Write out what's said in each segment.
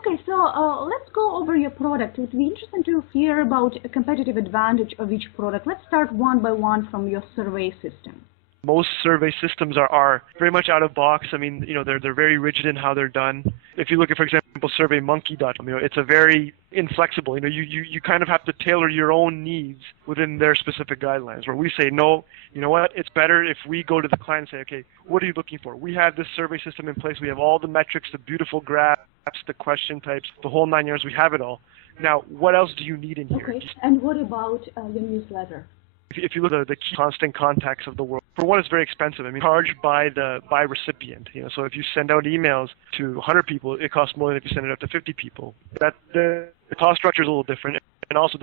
Okay, so let's go over your product. It would be interesting to hear about a competitive advantage of each product. Let's start one by one from your survey system. Most survey systems are very much out of box. I mean, they're very rigid in how they're done. If you look at, for example, SurveyMonkey.com, it's a very inflexible. You kind of have to tailor your own needs within their specific guidelines. Where we say, no, you know what? It's better if we go to the client and say, okay, what are you looking for? We have this survey system in place. We have all the metrics, the beautiful graphs, the question types, the whole 9 yards. We have it all. Now, what else do you need in here? Okay. And what about your newsletter? If you look at the key constant contacts of the world, for one, it's very expensive. I mean, charged by recipient. So if you send out emails to 100 people, it costs more than if you send it out to 50 people. The cost structure is a little different, and also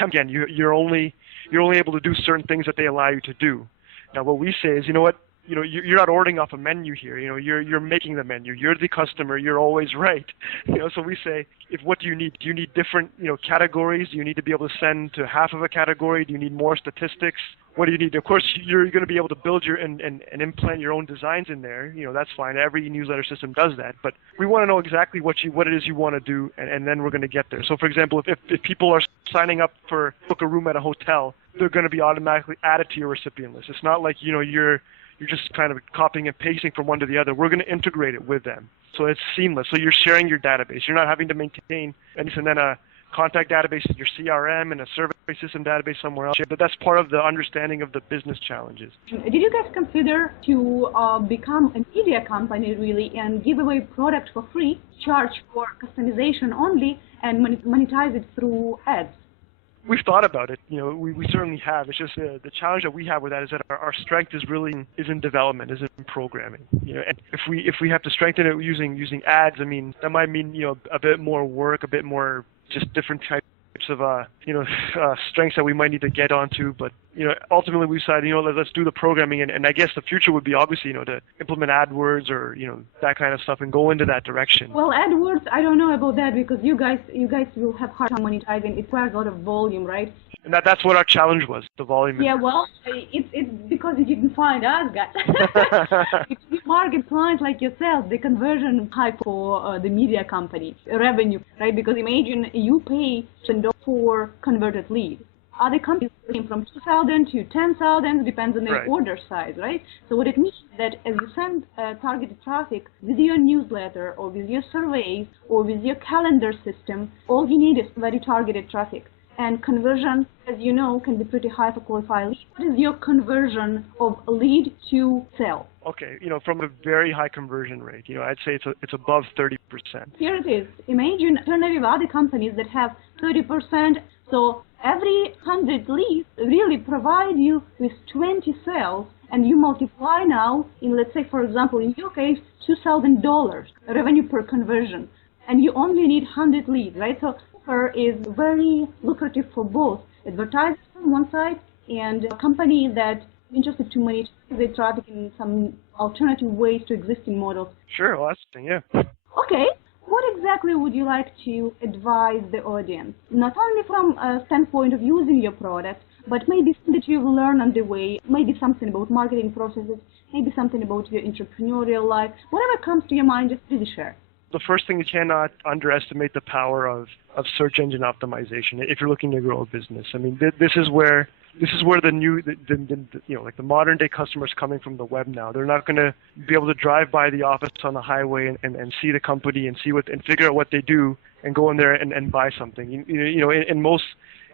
again, you're only able to do certain things that they allow you to do. Now, what we say is, you know what? You're not ordering off a menu here. You're making the menu. You're the customer. You're always right. So we say, what do you need? Do you need different, categories? Do you need to be able to send to half of a category? Do you need more statistics? What do you need? Of course, you're going to be able to build your and implant your own designs in there. That's fine. Every newsletter system does that. But we want to know exactly what it is you want to do, and then we're going to get there. So, for example, if people are signing up for book a room at a hotel, they're going to be automatically added to your recipient list. It's not like you're just kind of copying and pasting from one to the other. We're going to integrate it with them. So it's seamless. So you're sharing your database. You're not having to maintain and then a contact database in your CRM and a survey system database somewhere else. But that's part of the understanding of the business challenges. Did you guys consider to become a media company, really, and give away product for free, charge for customization only, and monetize it through ads? We've thought about it. We certainly have. It's just the challenge that we have with that is that our strength is in development, is in programming. And if we have to strengthen it using ads, I mean that might mean a bit more work, a bit more just different types of strengths that we might need to get onto. But ultimately we decided let's do the programming, and I guess the future would be obviously to implement AdWords or that kind of stuff and go into that direction. Well, AdWords, I don't know about that because you guys will have hard time monetizing. It requires a lot of volume, right? And that's what our challenge was, the volume. Yeah, well, it's because you didn't find us, guys. If you target clients like yourself, the conversion high for the media company, revenue, right? Because imagine you pay for converted leads. Other companies came from 2,000 to 10,000, depends on their order size, right? So what it means is that as you send targeted traffic with your newsletter or with your surveys or with your calendar system, all you need is very targeted traffic. And conversion, as you know, can be pretty high for qualified leads. What is your conversion of lead to sale? Okay, from a very high conversion rate, I'd say it's above 30%. Here it is. Imagine alternative other companies that have 30%. So every 100 leads really provide you with 20 sales, and you multiply now in, let's say, for example, in your case, $2,000 revenue per conversion, and you only need 100 leads, right? So is very lucrative for both advertisers on one side and a company that interested to monetize their traffic in some alternative ways to existing models. Sure, well, that's the thing, yeah. Okay, what exactly would you like to advise the audience? Not only from a standpoint of using your product, but maybe something that you've learned on the way, maybe something about marketing processes, maybe something about your entrepreneurial life, whatever comes to your mind, just please share. The first thing, you cannot underestimate the power of search engine optimization if you're looking to grow a business. I mean, this is where the modern day customers coming from the web now. They're not going to be able to drive by the office on the highway and see the company and figure out what they do and go in there and buy something.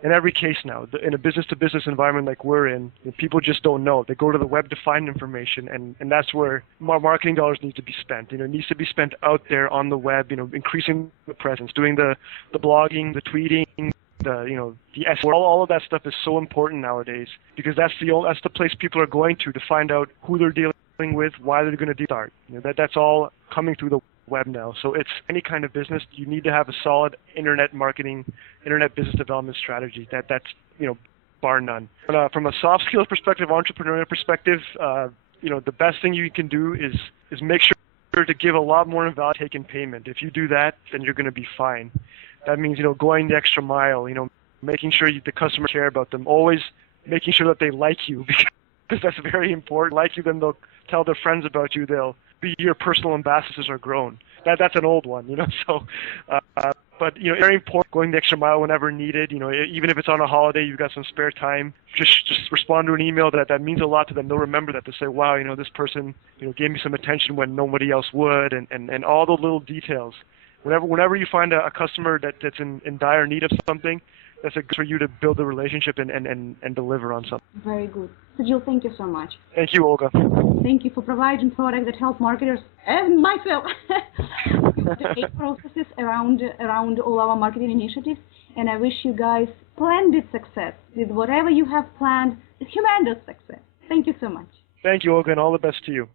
In every case now, in a business-to-business environment like we're in, people just don't know. They go to the web to find information, and that's where marketing dollars need to be spent. It needs to be spent out there on the web, increasing the presence, doing the blogging, the tweeting, the SEO. All of that stuff is so important nowadays because that's the place people are going to find out who they're dealing with, why they're going to start. That's all coming through the web now. So it's any kind of business, you need to have a solid internet marketing, internet business development strategy. That's bar none. But, from a soft skills perspective, entrepreneurial perspective, the best thing you can do is make sure to give a lot more value taken payment. If you do that, then you're going to be fine. That means going the extra mile. Making sure the customers care about them. Always making sure that they like you because that's very important. Like you, then they'll tell their friends about you. They'll be your personal ambassadors are grown. That's an old one, you know. So, but you know, very important going the extra mile whenever needed. You know, even if it's on a holiday, you've got some spare time. Just respond to an email that means a lot to them. They'll remember that to say, wow, you know, this person, you know, gave me some attention when nobody else would, and all the little details. Whenever you find a customer that's in dire need of something, that's a good for you to build a relationship and deliver on something. Very good. Sajil, thank you so much. Thank you, Olga. Thank you for providing products that help marketers and myself the processes around all our marketing initiatives. And I wish you guys splendid success with whatever you have planned. Tremendous success. Thank you so much. Thank you, Olga, and all the best to you.